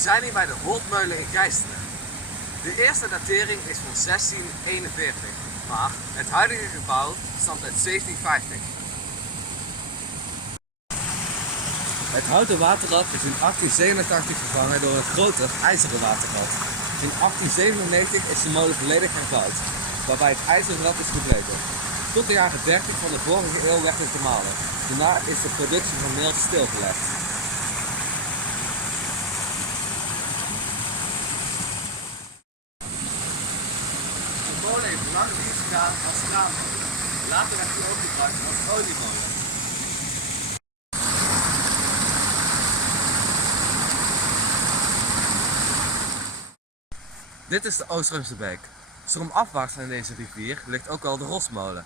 zijn hier bij de Holtmolen in Geisteren. De eerste datering is van 1641, maar het huidige gebouw stamt uit 1750. Het houten waterrad is in 1887 vervangen door een groter ijzeren waterrad. In 1897 is de molen volledig herbouwd, waarbij het ijzeren rad is gebleven. Tot de jaren 30 van de vorige eeuw werd het gemalen. Daarna is de productie van meel stilgelegd. De molen heeft lang dienst gedaan als graanmolen. Later werd hij ook gebruikt als oliemolen. Dit is de Oostrumse beek. Stroomafwaarts van deze rivier ligt ook wel de Rosmolen.